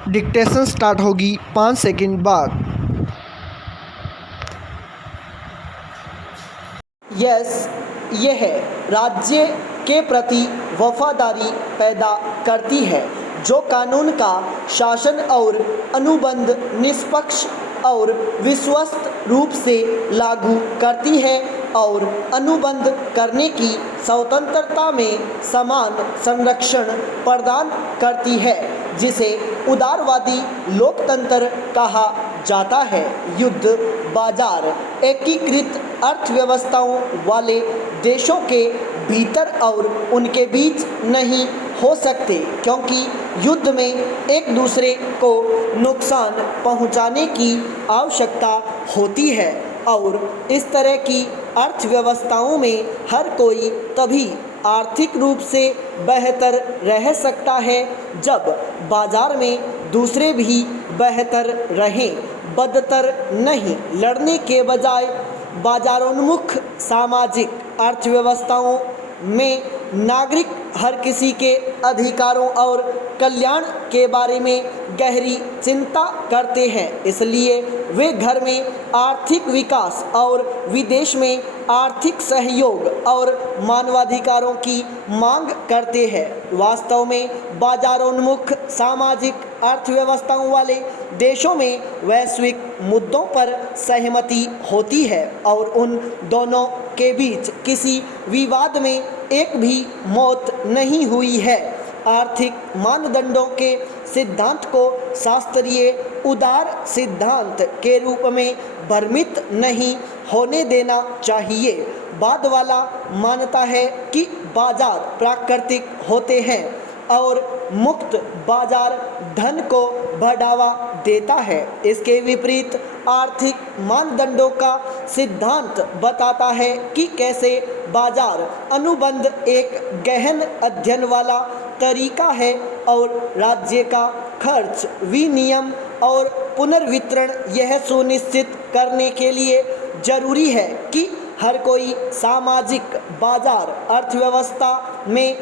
Dictation start होगी 5 second बाद। Yes, यह राज्य के प्रति वफादारी पैदा करती है जो कानून का शासन और अनुबंध निष्पक्ष और विश्वस्त रूप से लागू करती है और अनुबंध करने की स्वतंत्रता में समान संरक्षण प्रदान करती है, जिसे उदारवादी लोकतंत्र कहा जाता है। युद्ध बाजार एकीकृत अर्थव्यवस्थाओं वाले देशों के भीतर और उनके बीच नहीं हो सकते, क्योंकि युद्ध में एक दूसरे को नुकसान पहुंचाने की आवश्यकता होती है और इस तरह की अर्थव्यवस्थाओं में हर कोई तभी आर्थिक रूप से बेहतर रह सकता है जब बाजार में दूसरे भी बेहतर रहें। बदतर नहीं, लड़ने के बजाय बाजारोन्मुख सामाजिक अर्थव्यवस्थाओं में नागरिक हर किसी के अधिकारों और कल्याण के बारे में गहरी चिंता करते हैं, इसलिए वे घर में आर्थिक विकास और विदेश में आर्थिक सहयोग और मानवाधिकारों की मांग करते हैं। वास्तव में बाजारोन्मुख सामाजिक अर्थव्यवस्थाओं वाले देशों में वैश्विक मुद्दों पर सहमति होती है और उन दोनों के बीच किसी विवाद में एक भी मौत नहीं हुई है। आर्थिक मानदंडों के सिद्धांत को शास्त्रीय उदार सिद्धांत के रूप में भ्रमित नहीं होने देना चाहिए। बाद वाला मानता है कि बाजार प्राकृतिक होते हैं और मुक्त बाजार धन को बढ़ावा देता है। इसके विपरीत आर्थिक मानदंडों का सिद्धांत बताता है कि कैसे बाजार अनुबंध एक गहन अध्ययन वाला तरीका है और राज्य का खर्च विनियम और पुनर्वितरण यह सुनिश्चित करने के लिए जरूरी है कि हर कोई सामाजिक बाजार अर्थव्यवस्था में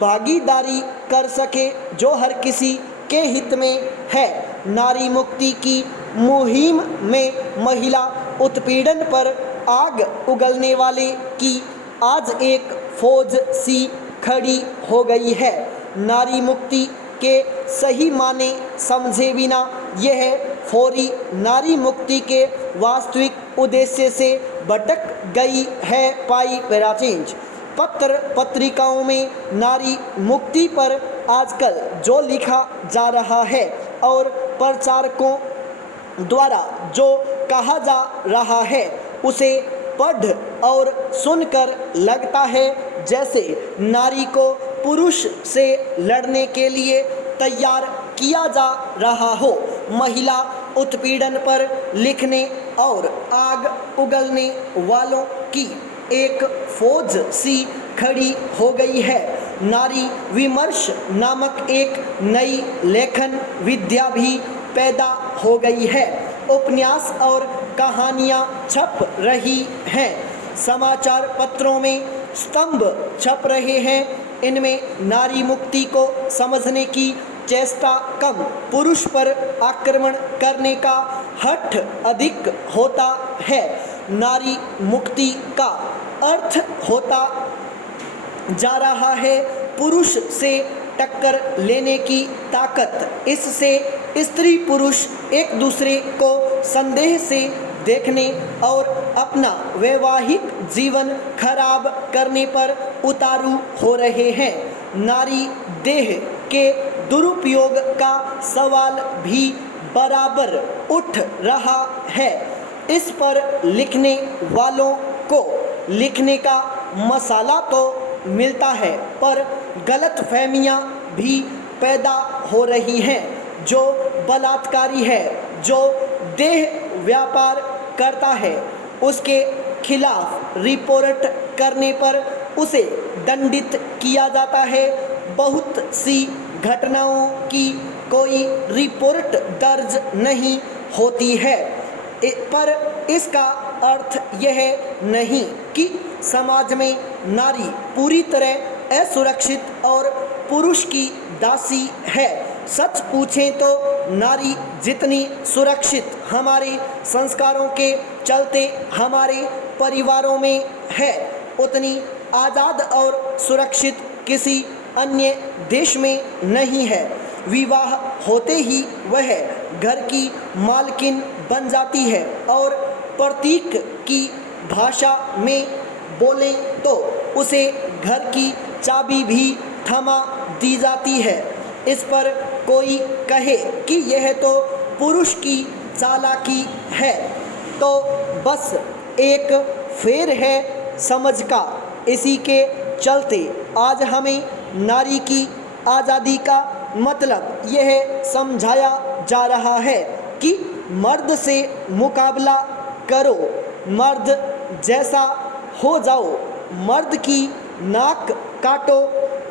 भागीदारी कर सके जो हर किसी के हित में है। नारी मुक्ति की मुहिम में महिला उत्पीड़न पर आग उगलने वाले की आज एक फौज सी खड़ी हो गई है। नारी मुक्ति के सही माने समझे बिना यह फौरी नारी मुक्ति के वास्तविक उद्देश्य से भटक गई है। पाई पैराचेंज पत्र पत्रिकाओं में नारी मुक्ति पर आजकल जो लिखा जा रहा है और प्रचारकों द्वारा जो कहा जा रहा है उसे पढ़ और सुनकर लगता है जैसे नारी को पुरुष से लड़ने के लिए तैयार किया जा रहा हो। महिला उत्पीड़न पर लिखने और आग उगलने वालों की एक फौज सी खड़ी हो गई है। नारी विमर्श नामक एक नई लेखन विद्या भी पैदा हो गई है। उपन्यास और कहानियाँ छप रही हैं, समाचार पत्रों में स्तंभ छप रहे हैं। इनमें नारी मुक्ति को समझने की चेष्टा कम, पुरुष पर आक्रमण करने का हठ अधिक होता है। नारी मुक्ति का अर्थ होता जा रहा है पुरुष से टक्कर लेने की ताकत। इससे स्त्री पुरुष एक दूसरे को संदेह से देखने और अपना वैवाहिक जीवन खराब करने पर उतारू हो रहे हैं। नारी देह के दुरुपयोग का सवाल भी बराबर उठ रहा है। इस पर लिखने वालों को लिखने का मसाला तो मिलता है, पर गलतफहमियां भी पैदा हो रही हैं। जो बलात्कारी है, जो देह व्यापार करता है, उसके खिलाफ रिपोर्ट करने पर उसे दंडित किया जाता है। बहुत सी घटनाओं की कोई रिपोर्ट दर्ज नहीं होती है, पर इसका अर्थ यह नहीं कि समाज में नारी पूरी तरह असुरक्षित और पुरुष की दासी है। सच पूछें तो नारी जितनी सुरक्षित हमारे संस्कारों के चलते हमारे परिवारों में है, उतनी आज़ाद और सुरक्षित किसी अन्य देश में नहीं है। विवाह होते ही वह घर की मालकिन बन जाती है और प्रतीक की भाषा में बोले तो उसे घर की चाबी भी थमा दी जाती है। इस पर कोई कहे कि यह तो पुरुष की चालाकी है, तो बस एक फेर है समझ का। इसी के चलते आज हमें नारी की आज़ादी का मतलब यह समझाया जा रहा है कि मर्द से मुकाबला करो, मर्द जैसा हो जाओ, मर्द की नाक काटो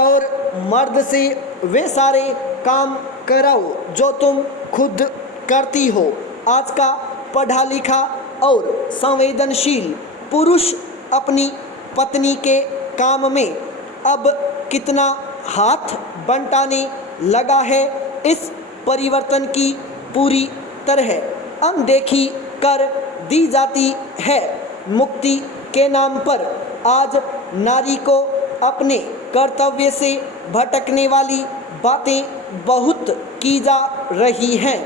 और मर्द से वे सारे काम कराओ जो तुम खुद करती हो। आज का पढ़ा लिखा और संवेदनशील पुरुष अपनी पत्नी के काम में अब कितना हाथ बंटाने लगा है, इस परिवर्तन की पूरी तरह अनदेखी कर दी जाती है। मुक्ति के नाम पर आज नारी को अपने कर्तव्य से भटकने वाली बातें बहुत की जा रही हैं।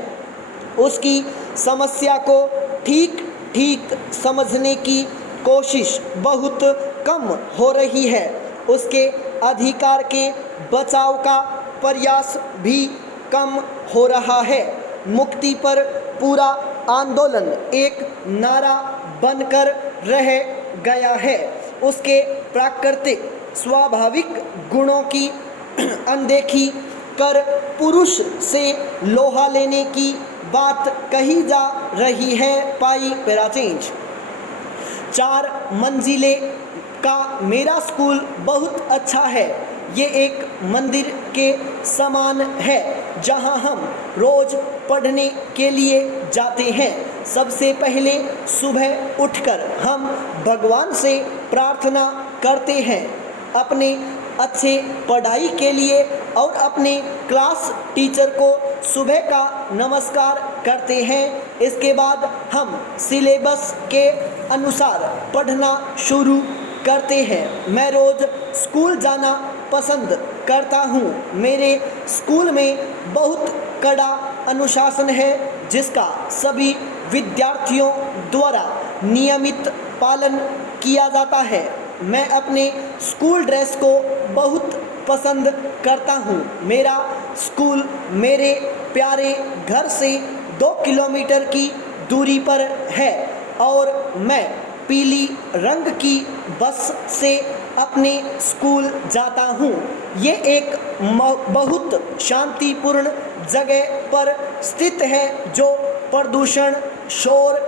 उसकी समस्या को ठीक ठीक समझने की कोशिश बहुत कम हो रही है। उसके अधिकार के बचाव का प्रयास भी कम हो रहा है। मुक्ति पर पूरा आंदोलन एक नारा बनकर रह गया है। उसके प्राकृतिक स्वाभाविक गुणों की अनदेखी कर पुरुष से लोहा लेने की बात कही जा रही है। पाई पैरा चेंज। 4 मंजिले का मेरा स्कूल बहुत अच्छा है। ये एक मंदिर के समान है जहां हम रोज पढ़ने के लिए जाते हैं। सबसे पहले सुबह उठकर हम भगवान से प्रार्थना करते हैं अपने अच्छे पढ़ाई के लिए और अपने क्लास टीचर को सुबह का नमस्कार करते हैं। इसके बाद हम सिलेबस के अनुसार पढ़ना शुरू करते हैं। मैं रोज़ स्कूल जाना पसंद करता हूँ। मेरे स्कूल में बहुत कड़ा अनुशासन है जिसका सभी विद्यार्थियों द्वारा नियमित पालन किया जाता है। मैं अपने स्कूल ड्रेस को बहुत पसंद करता हूँ। मेरा स्कूल मेरे प्यारे घर से 2 किलोमीटर की दूरी पर है और मैं पीली रंग की बस से अपने स्कूल जाता हूँ। ये एक बहुत शांतिपूर्ण जगह पर स्थित है जो प्रदूषण, शोर,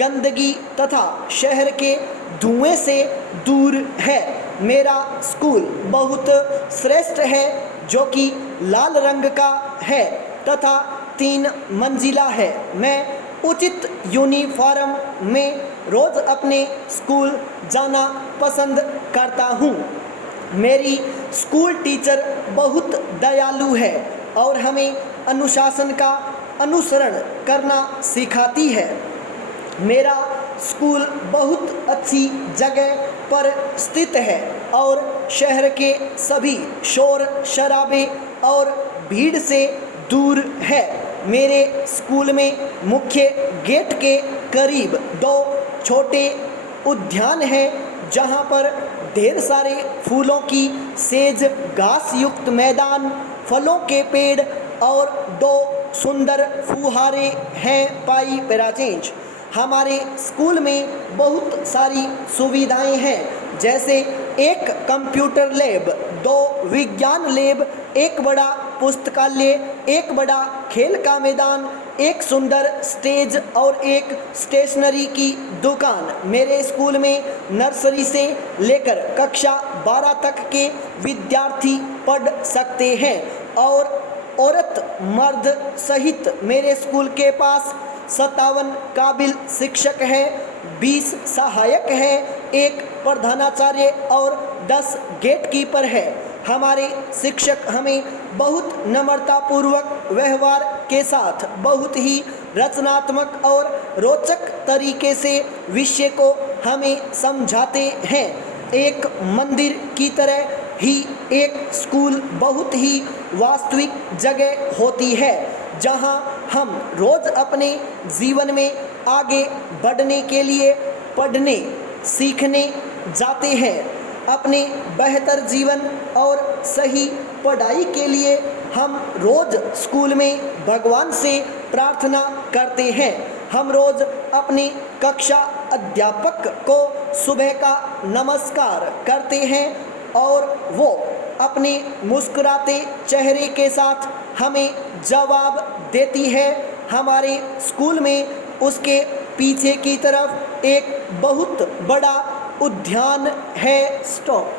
गंदगी तथा शहर के धुएं से दूर है। मेरा स्कूल बहुत श्रेष्ठ है जो कि लाल रंग का है तथा 3 मंजिला है। मैं उचित यूनिफॉर्म में रोज़ अपने स्कूल जाना पसंद करता हूँ। मेरी स्कूल टीचर बहुत दयालु है और हमें अनुशासन का अनुसरण करना सिखाती है। मेरा स्कूल बहुत अच्छी जगह पर स्थित है और शहर के सभी शोर शराबे और भीड़ से दूर है। मेरे स्कूल में मुख्य गेट के करीब 2 छोटे उद्यान हैं जहां पर ढेर सारे फूलों की सेज, घास युक्त मैदान, फलों के पेड़ और 2 सुंदर फुहारे हैं। पाई पैरा चेंज। हमारे स्कूल में बहुत सारी सुविधाएं हैं जैसे एक कंप्यूटर लैब, 2 विज्ञान लैब, एक बड़ा पुस्तकालय, एक बड़ा खेल का मैदान, एक सुंदर स्टेज और एक स्टेशनरी की दुकान। मेरे स्कूल में नर्सरी से लेकर कक्षा 12 तक के विद्यार्थी पढ़ सकते हैं और औरत मर्द सहित मेरे स्कूल के पास 57 काबिल शिक्षक है, 20 सहायक है, 1 प्रधानाचार्य और 10 गेट कीपर है। हमारे शिक्षक हमें बहुत नम्रतापूर्वक व्यवहार के साथ बहुत ही रचनात्मक और रोचक तरीके से विषय को हमें समझाते हैं। एक मंदिर की तरह ही एक स्कूल बहुत ही वास्तविक जगह होती है जहां हम रोज अपने जीवन में आगे बढ़ने के लिए पढ़ने सीखने जाते हैं। अपने बेहतर जीवन और सही पढ़ाई के लिए हम रोज स्कूल में भगवान से प्रार्थना करते हैं। हम रोज अपने कक्षा अध्यापक को सुबह का नमस्कार करते हैं और वो अपने मुस्कुराते चेहरे के साथ हमें जवाब देती है। हमारे स्कूल में उसके पीछे की तरफ एक बहुत बड़ा उद्यान है। स्टॉप।